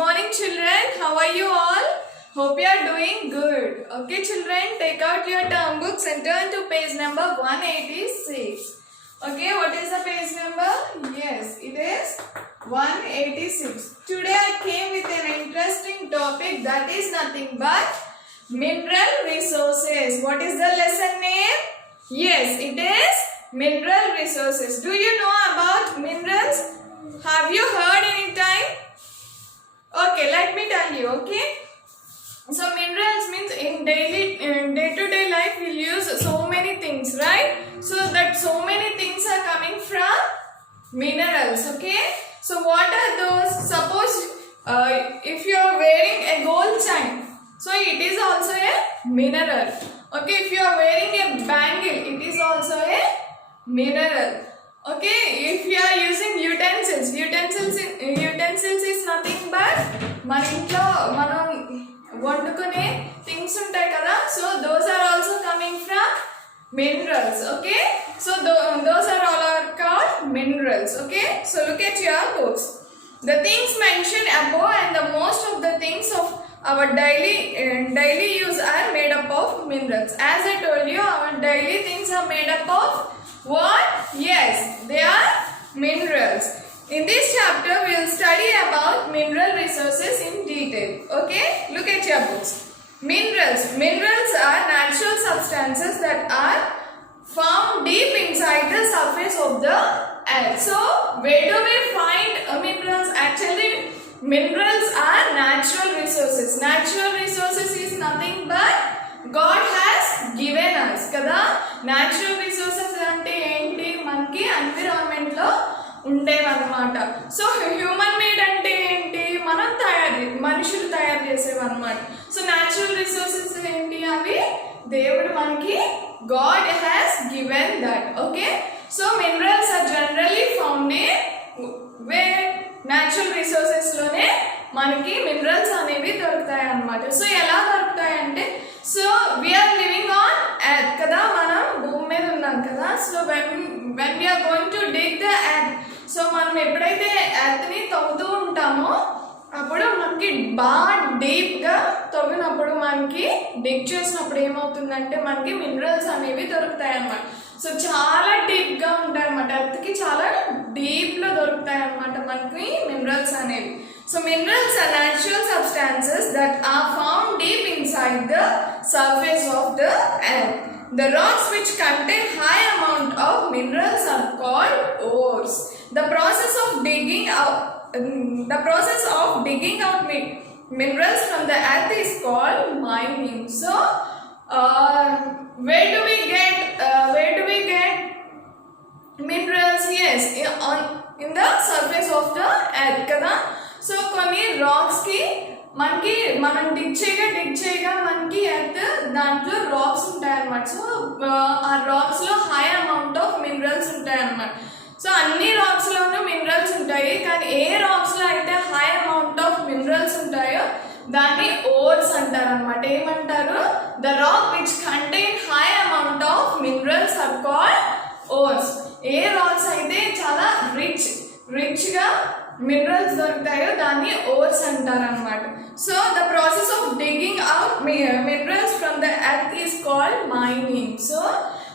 morning children, how are you all? Hope you are doing good. Okay children, take out your term books and turn to page number 186. Okay, what is the page number? Yes, it is 186. Today I came with an interesting topic that is nothing but mineral resources. What is the lesson name? Yes, it is mineral resources. Do you know about minerals? Have you heard any time? Okay, let me tell you, okay? So minerals means in day-to-day life we'll use so many things, right? So that so many things are coming from minerals, okay? So what are those? Suppose if you are wearing a gold chain, so it is also a mineral. Okay, if you are wearing a bangle, it is also a mineral. Okay, if you are using utensils is nothing but మన ఇంట్లో మనం వండుకునే things ఉంటాయి కదా, so those are also coming from minerals. Okay, so those are all are called minerals. Okay, so look at your books. The things mentioned above and the most of the things of our daily use are made up of minerals. As I told you, our daily things are made up of what? Yes, they are minerals. In this chapter, we will study about mineral resources in detail. Okay, look at your books. Minerals are natural substances that are found deep inside the surface of the earth. So, where do we find minerals? Actually, minerals are natural resources. Natural resources is nothing but God has given us. Kada? Natural resources ante enti manki environment lo ఉండేవన్నమాట. So human made అంటే ఏంటి? మనం మనుషులు తయారు చేసేవన్నమాట. So natural resources ఏంటి? అవి దేవుడు మనకి God has given that. Okay, so minerals are generally found in where natural resources లోనే మనకి మినరల్స్ అనేవి దొరుకుతాయి అన్నమాట. సో ఎలా దొరుకుతాయి అంటే, so we are living on earth కదా, మనం భూమి మీద ఉన్నాం కదా. So when we are going to dig the earth, so మనం ఎప్పుడైతే ఎర్త్ ని తవ్వుతూ ఉంటామో అప్పుడు మనకి బాగా డీప్ గా తవ్వినప్పుడు మనకి డిగ్ చేసినప్పుడు ఏమవుతుందంటే మనకి మినరల్స్ అనేవి దొరుకుతాయి అన్నమాట. సో చాలా డీప్ గా ఉంటాయి అన్నమాట, ఎర్త్ కి చాలా డీప్ లో దొరుకుతాయి అన్నమాట మనకి మినరల్స్ అనేవి. So minerals are natural substances that are found deep inside the surface of the earth. The rocks which contain high amount of minerals are called ores. The process of digging out minerals from the earth is called mining. So, where do we get minerals? Yes, in the surface of the earth, kada. So, కొన్ని రాక్స్ కి మనకి మనం డిగ్ చేయగా మనకి ఎర్త్ దాంట్లో రాక్స్ ఉంటాయి అన్నమాట. సో ఆ రాక్స్ లో హై అమౌంట్ ఆఫ్ మినరల్స్ ఉంటాయి అన్నమాట. సో అన్ని రాక్స్ లోనూ మినరల్స్ ఉంటాయి, కానీ ఏ రాక్స్ లో అయితే హై అమౌంట్ ఆఫ్ మినరల్స్ ఉంటాయో దాన్ని ఓర్స్ అంటారు అన్నమాట. ఏమంటారు? The rock which contain high amount of minerals are called ores. ఏ రాక్స్ అయితే చాలా రిచ్ గా మినరల్స్ దొరుకుతాయో దాన్ని ఓర్స్ అంటారు అన్నమాట. So the process of digging out minerals from the earth is called mining. So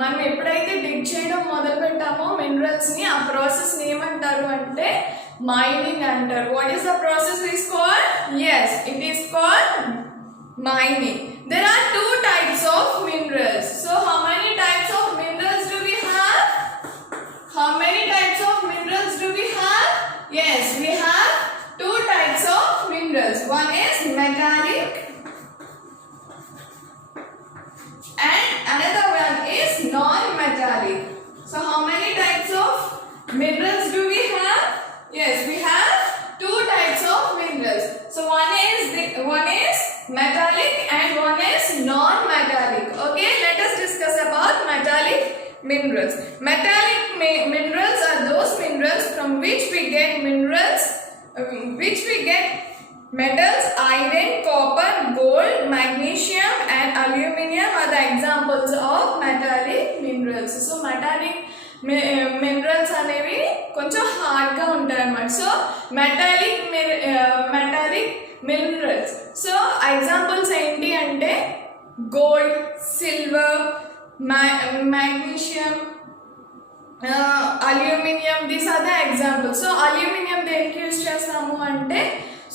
మనం ఎప్పుడైతే డిగ్ చేయడం మొదలు పెట్టామో మినరల్స్ ని, ఆ ప్రాసెస్ ని ఏమంటారు అంటే మైనింగ్ అంటారు. What is the process is called? yes, it is called mining. There are two types of minerals. So how many types of minerals do we have? How many types of minerals do we have? Yes, we have two types of minerals. One is metallic and another one is non-metallic. So how many types of minerals do we have? Yes, we have two types of minerals. So one is metallic and one is non-metallic. Okay, let us discuss about metallic minerals. Metallic minerals are those minerals from which we get metals. Iron, copper, gold, magnesium and aluminum are the examples of metallic minerals. So metallic minerals అనేవి కొంచెం హార్డ్గా ఉంటాయి అన్నమాట. So metallic minerals. So examples ఏంటి అంటే gold, silver, magnesium, aluminium, these are the examples. So aluminium దేనికి use చేస్తాము అంటే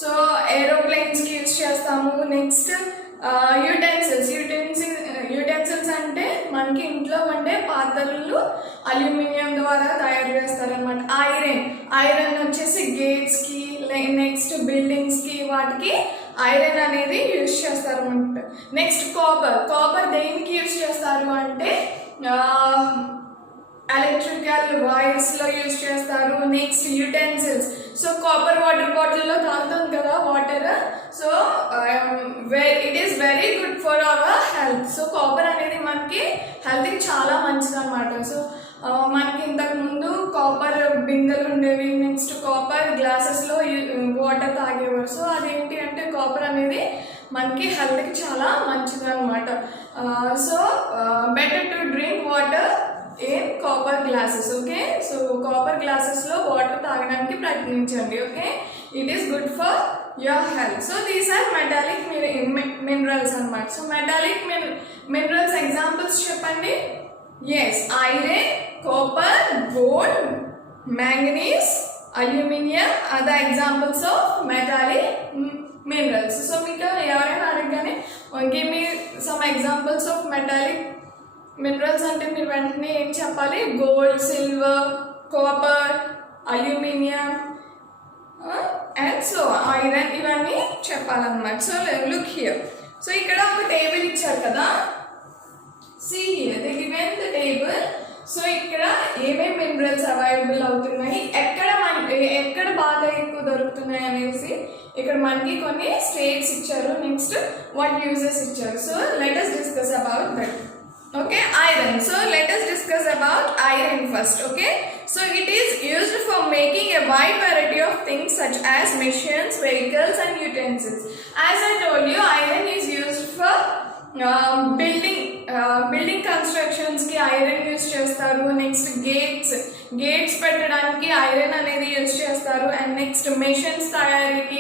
సో ఏరోప్లేన్స్కి యూజ్ చేస్తాము. నెక్స్ట్ యూటెన్సిల్స్ అంటే మనకి ఇంట్లో వండే పాత్రలు అల్యూమినియం ద్వారా తయారు చేస్తారనమాట. ఐరన్ వచ్చేసి గేట్స్కి, నెక్స్ట్ బిల్డింగ్స్కి, వాటికి ఐరన్ అనేది యూజ్ చేస్తారు అనమాట. నెక్స్ట్ కాపర్ దేనికి యూజ్ చేస్తారు అంటే ఎలక్ట్రికల్ వైర్స్లో యూజ్ చేస్తారు. Next utensils. So copper water బాటిల్లో తాగుతాం కదా water. So it is very good for our health. So copper అనేది మనకి హెల్త్కి చాలా మంచిది అనమాట. సో మనకి ఇంతకు ముందు కాపర్ బిందెలు ఉండేవి, నెక్స్ట్ కాపర్ గ్లాసెస్లో వాటర్ తాగేవారు. సో అదేంటి అంటే కాపర్ అనేది మనకి హెల్త్కి చాలా మంచిది అనమాట. So better to drink water in copper glasses. Okay, so copper glasses lo water తాగడానికి ప్రయత్నించండి. Okay, it is good for your health. So these are metallic minerals అన్నమాట. So metallic minerals examples చెప్పండి. Yes, iron, copper, gold, manganese, aluminum are the examples of metallic minerals. So మీకు ఎవరైనా అడగగానే give me some examples of metallic minerals అంటే మీరు వెంటనే ఏం చెప్పాలి? Gold, silver, copper, aluminium and so iron, ఇవన్నీ చెప్పాలన్నమాట. So look here. సో ఇక్కడ ఒక టేబుల్ ఇచ్చారు కదా, see here they given the table. So ఇక్కడ ఏమేమి మినరల్స్ అవైలబుల్ అవుతున్నాయి, ఎక్కడ బాగా ఎక్కువ దొరుకుతున్నాయి అనేసి ఇక్కడ మనకి కొన్ని స్టేట్స్ ఇచ్చారు. నెక్స్ట్ వాట్ యూజెస్ ఇచ్చారు. So let us discuss about that. Okay, iron. So let us discuss about iron first. Okay, so it is used for making a wide variety of things such as machines, vehicles and utensils. As I told you, iron is used for building constructions ki iron use chestaru. Next gates పెట్టడానికి ఐరన్ అనేది యూజ్ చేస్తారు. And next machines తయారీకి,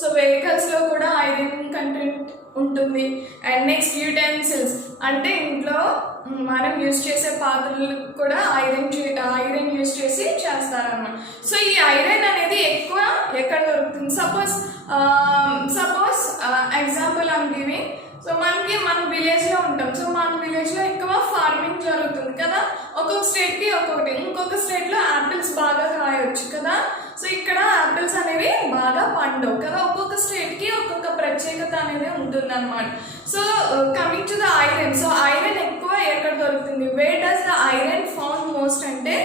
so vehicles లో కూడా iron content ఉంటుంది. And next utensils అంటే ఇంట్లో మనం యూజ్ చేసే పాత్రలు కూడా ఐరన్ యూజ్ చేసి చేస్తారన్నమాట. సో ఈ ఐరన్ అనేది ఎక్కువ ఎక్కడ దొరుకుతుంది? Suppose example I'm giving. So మన విలేజ్లో ఉంటాం. సో మన విలేజ్లో ఎక్కువ ఫార్మింగ్ జరుగుతుంది కదా. ఒక్కొక్క స్టేట్కి ఒక్కొక్కటి. ఇంకొక స్టేట్లో యాపిల్స్ బాగా కాయవచ్చు కదా. సో ఇక్కడ యాపిల్స్ అనేవి బాగా పండవు కదా. ఒక్కొక్క స్టేట్కి ఒక్కొక్క ప్రత్యేకత అనేది ఉంటుంది అనమాట. So coming to the iron. So iron ఎక్కువ ఎక్కడ దొరుకుతుంది? Where does the iron found most అంటే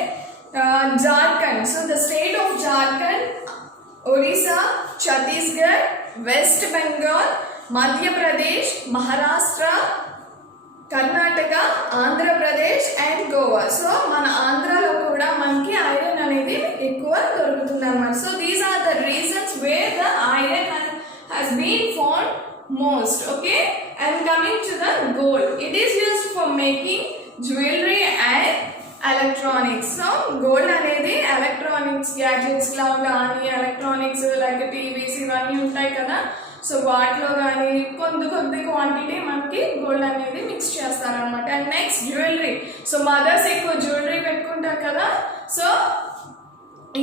Jharkhand. So the state of Jharkhand, Orissa, Chhattisgarh, West Bengal, Madhya Pradesh, Maharashtra, Karnataka, Andhra Pradesh and Goa. So మన ఆంధ్రాలో కూడా మనకి ఐరన్ అనేది ఎక్కువ దొరుకుతుంది అన్నమాట. So these are the reasons where the iron has been found most. Okay, and coming to the gold, it is used for making jewelry and electronics. So gold అనేది electronics gadgets లా కానీ electronics like TVs ఇవన్నీ ఉంటాయి కదా. సో వాటిలో కానీ కొద్ది క్వాంటిటీ మనకి గోల్డ్ అనేది మిక్స్ చేస్తారనమాట. And next jewellery. So mothers ఎక్కువ జ్యువెలరీ పెట్టుకుంటారు కదా. సో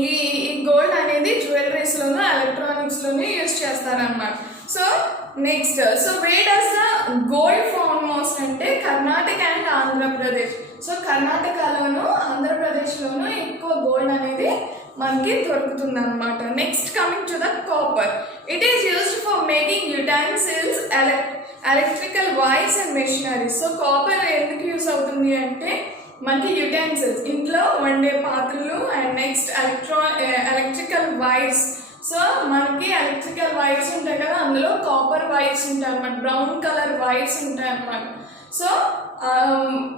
ఈ గోల్డ్ అనేది జ్యువెలరీస్లోను ఎలక్ట్రానిక్స్లోను యూజ్ చేస్తారనమాట. So next, so where does the gold found most అంటే కర్ణాటక అండ్ ఆంధ్రప్రదేశ్. సో కర్ణాటకలోను ఆంధ్రప్రదేశ్లోను ఎక్కువ గోల్డ్ అనేది మనకి దొరుకుతుంది అనమాట. Next coming to the copper. It is used for making utensils, electrical wires and machineries. So copper ఎందుకు యూజ్ అవుతుంది అంటే మనకి యుటెన్సిల్స్, ఇంట్లో వండే పాత్రలు, and next electrical wires. So మనకి ఎలక్ట్రికల్ వైర్స్ ఉంటాయి కదా, అందులో కాపర్ వైర్స్ ఉంటాయి అన్నమాట, బ్రౌన్ కలర్ వైర్స్ ఉంటాయి అన్నమాట. సో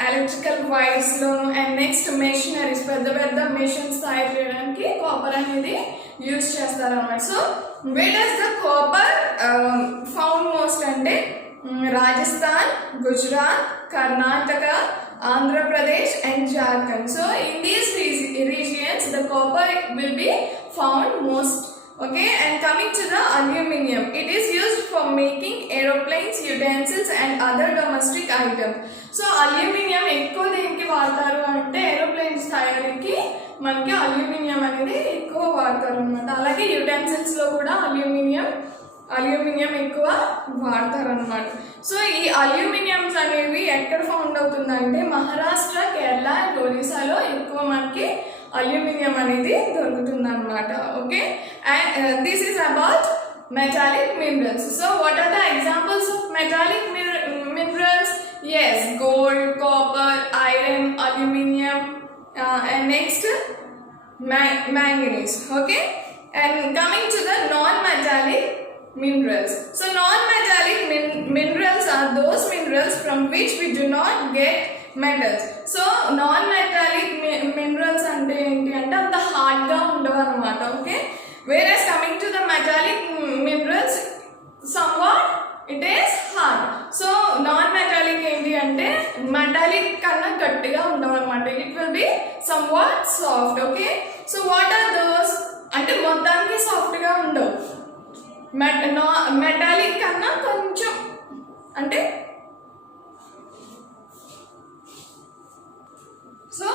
ఎలక్ట్రికల్ వైర్స్లోను అండ్ నెక్స్ట్ మెషినరీస్, పెద్ద మెషిన్స్ తయారు చేయడానికి కాపర్ అనేది యూజ్ చేస్తారన్నమాట. So where does the copper found most అంటే రాజస్థాన్, గుజరాత్, Karnataka, Andhra Pradesh and Jharkhand. So in these regions the copper will be found Okay, and coming to the aluminum, it is used for making aeroplanes, utensils and other domestic items. So aluminum ఎక్కువ దేనికి వాడతారు అంటే ఏరోప్లేన్స్ తయారీకి మనకి అల్యూమినియం అనేది ఎక్కువ వాడతారు అన్నమాట. అలాగే యుటెన్సిల్స్ లో కూడా అల్యూమినియం ఎక్కువ వాడతారు అన్నమాట. సో ఈ అల్యూమినియంస్ అనేవి ఎక్కడ ఫౌండ్ అవుతుందంటే మహారాష్ట్ర, కేరళ అండ్ ఒరిస్సాలో ఎక్కువ మనకి అల్యూమినియం అనేది దొరుకుతుంది అన్నమాట. Okay, and this is about metallic minerals. So what are the examples of metallic minerals? Yes, gold, copper, iron, aluminium, and next manganese. Okay, and coming to the non-metallic minerals. So non-metallic minerals are those minerals from which we do not get metals. So non-metallic minerals ante enti ante anta hard ga undavu anamata. Okay, whereas coming to the metallic minerals, somewhat it is hard. So non-metallic enti ante metallic kanna gattiga undavu anamata. It will be somewhat soft. Okay, so what are those ante మొత్తానికి soft గా ఉండవు. Metallic కన్నా కొంచెం అంటే so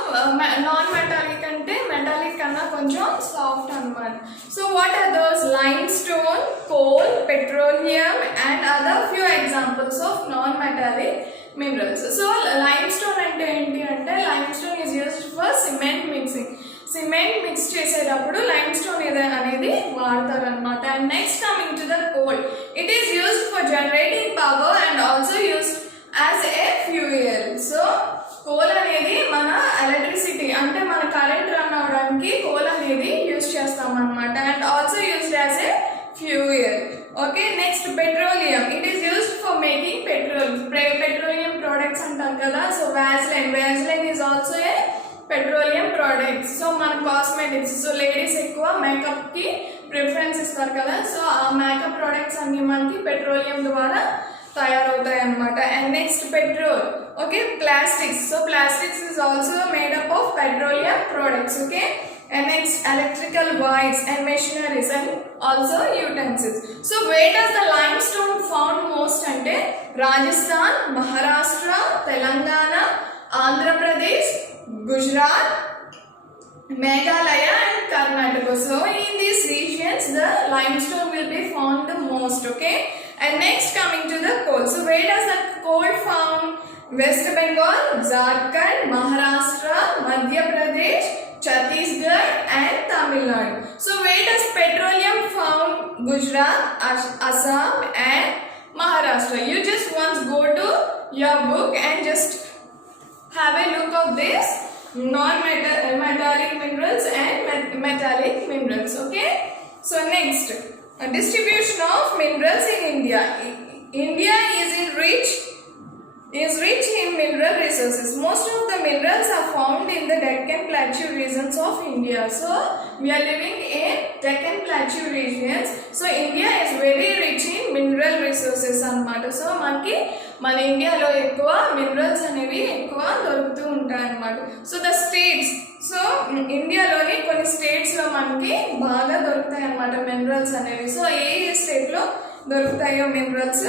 non metallic అంటే metallic కన్నా కొంచెం soft అన్నమాట. So what are those? Lime stone, coal, petroleum and other few examples of non metallic minerals. So lime stone అంటే ఏంటి అంటే lime stone is used for cement mixing. Cement mix చేసేటప్పుడు lime stone అనేది వాడతారు అనమాట. And next coming to the coal, it is used for generating power and also used as a fuel. So coal అనేది మన ఎలక్ట్రిసిటీ అంటే మన current run అవడానికి కోల్ అనేది యూజ్ చేస్తాం అనమాట. And also used as a fuel. Okay, next petroleum, it is used for making petroleum products అంటారు కదా. So Vaseline is also a petroleum products. So మన కాస్మెటిక్స్, సో లేడీస్ ఎక్కువ మేకప్ కి ప్రిఫరెన్స్ ఇస్తారు కదా. సో ఆ మేకప్ ప్రోడక్ట్స్ అన్ని మనకి పెట్రోలియం ద్వారా తయారవుతాయి అన్నమాట. And next petrol. Okay, plastics. So plastics is also made up of petroleum products. Okay, and next electrical wires and machineries and also utensils. So where does the limestone found most అంటే Rajasthan, Maharashtra, Telangana, Andhra Pradesh, Gujarat, Meghalaya and Karnataka. So in these regions the limestone will be found the most. Okay, and next coming to the coal. So where does the coal found? West Bengal, Jharkhand, Maharashtra, Madhya Pradesh, Chhattisgarh and Tamil Nadu. So where does petroleum found? Gujarat, Assam and Maharashtra. You just once go to your book and just have a look of this non-metallic minerals and metallic minerals. Okay, so next distribution of minerals in India. India is rich in mineral resources. Most of the minerals are found in the Deccan Plateau regions of India. So we are living in Deccan Plateau regions. So India is very rich in mineral resources అన్నమాట. సో మనకి మన ఇండియాలో ఎక్కువ మినరల్స్ అనేవి ఎక్కువ దొరుకుతూ ఉంటాయి అన్నమాట. సో ద స్టేట్స్, సో ఇండియాలోని కొన్ని స్టేట్స్ లో మనకి బాగా దొరుకుతాయి అన్నమాట మినరల్స్ అనేవి. సో ఏ స్టేట్ లో దొరుకుతాయో minerals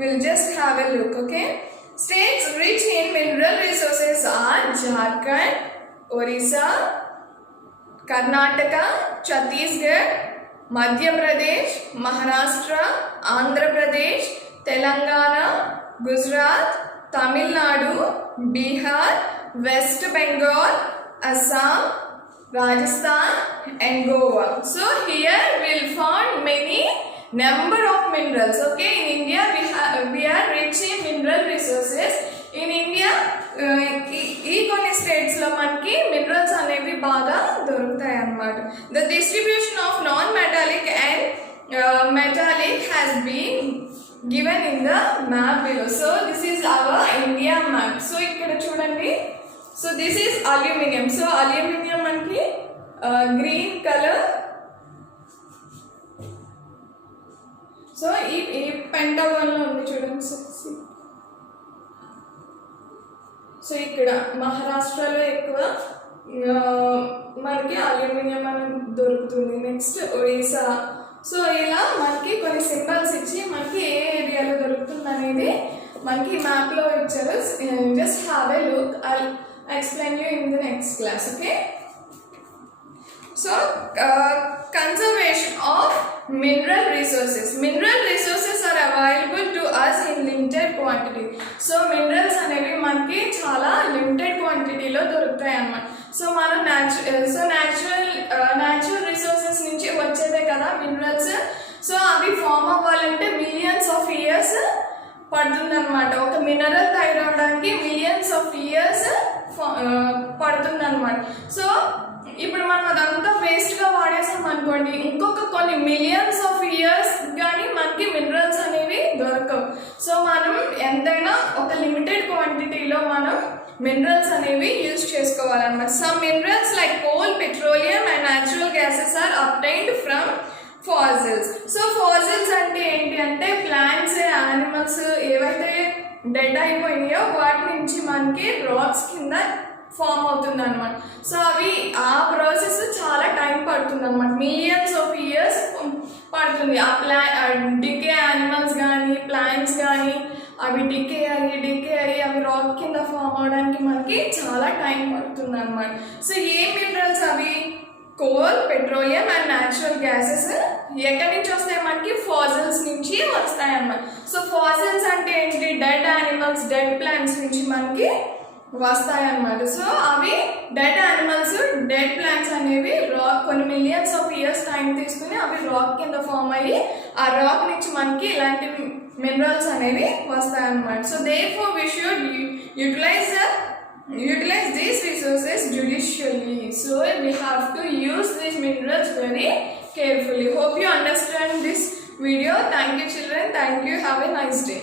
will just have a look. Okay, states rich in mineral resources are Jharkhand, Orissa, Karnataka, Chhattisgarh, Madhya Pradesh, Maharashtra, Andhra Pradesh, Telangana, Gujarat, Tamil Nadu, Bihar, West Bengal, Assam, Rajasthan and Goa. So here we will find many number of minerals. Okay, in India we are rich in mineral resources. In India ఈ కొన్ని స్టేట్స్ లో మనకి minerals అనేవి బాగా దొరుకుతాయి అన్నమాట. The distribution of non-metallic and metallic has been given in the map below. So this is our India map. So ఇక్కడ చూడండి, so this is aluminum. So aluminum మనకి గ్రీన్ కలర్. సో ఈ పెంటగాన్ లో ఉంది చూడండి. సో ఇక్కడ మహారాష్ట్రలో ఎక్కువ, మనకి అల్యూమినియం అనేది దొరుకుతుంది. నెక్స్ట్ ఒడిశా. సో ఇలా మనకి కొన్ని సింబల్స్ ఇచ్చి మనకి ఏ ఏరియాలో దొరుకుతుంది అనేది మనకి మ్యాప్లో ఇచ్చారు. Just have a look. I explain you in the next class. Okay. So, conservation of mineral resources. Mineral resources are available to us in limited quantity. So, minerals అనేవి మనకి చాలా లిమిటెడ్ క్వాంటిటీలో దొరుకుతాయి అన్నమాట. సో మనం న్యాచురల్ రిసోర్సెస్ నుంచి వచ్చేదే కదా మినరల్స్. సో అవి ఫామ్ అవ్వాలంటే మిలియన్స్ ఆఫ్ ఇయర్స్ పడుతుందన్నమాట. ఒక మినరల్ తయారవడానికి మిలియన్స్ ఆఫ్ ఇయర్స్ పడుతుందన్నమాట. సో ఇప్పుడు మనం అదంతా వేస్ట్గా వాడేసాం అనుకోండి, ఇంకొక కొన్ని మిలియన్స్ ఆఫ్ ఇయర్స్ కానీ మనకి మినరల్స్ అనేవి దొరకవు. సో మనం ఎంతైనా ఒక లిమిటెడ్ క్వాంటిటీలో మనం మినరల్స్ అనేవి యూజ్ చేసుకోవాలన్నమాట. Some minerals like coal, petroleum and natural gases are obtained from fossils. So fossils అంటే ఏంటి అంటే ప్లాంట్స్, యానిమల్స్ ఏవైతే డెడ్ అయిపోయినాయో వాటి నుంచి మనకి రాక్స్ కింద ఫామ్ అవుతుంది అనమాట. సో అవి ఆ ప్రాసెస్ చాలా టైం పడుతుంది అనమాట. మిలియన్స్ ఆఫ్ ఇయర్స్ పడుతుంది. ఆ డికే యానిమల్స్ కానీ ప్లాంట్స్ కానీ అవి డికే అయ్యి అవి రాక్ కింద ఫామ్ అవడానికి మనకి చాలా టైం పడుతుంది అనమాట. సో ఏ మినరల్స్ అవి? Coal, petroleum and natural gases ఎక్కడి నుంచి వస్తాయి? మనకి ఫాసిల్స్ నుంచి వస్తాయి అన్నమాట. సో ఫాసిల్స్ అంటే ఏంటి? డెడ్ యానిమల్స్, డెడ్ ప్లాంట్స్ నుంచి మనకి వస్తాయి అన్నమాట. సో అవి డెడ్ యానిమల్స్, డెడ్ ప్లాంట్స్ అనేవి రాక్ కొన్ని మిలియన్స్ ఆఫ్ ఇయర్స్ టైం తీసుకుని అవి రాక్ కింద ఫామ్ అయ్యి ఆ రాక్ నుంచి మనకి ఇలాంటి మినరల్స్ అనేవి వస్తాయి అన్నమాట. So therefore we should utilize these resources judiciously. So we have to use these minerals very carefully. Hope you understand this video. Thank you children. Thank you. Have a nice day.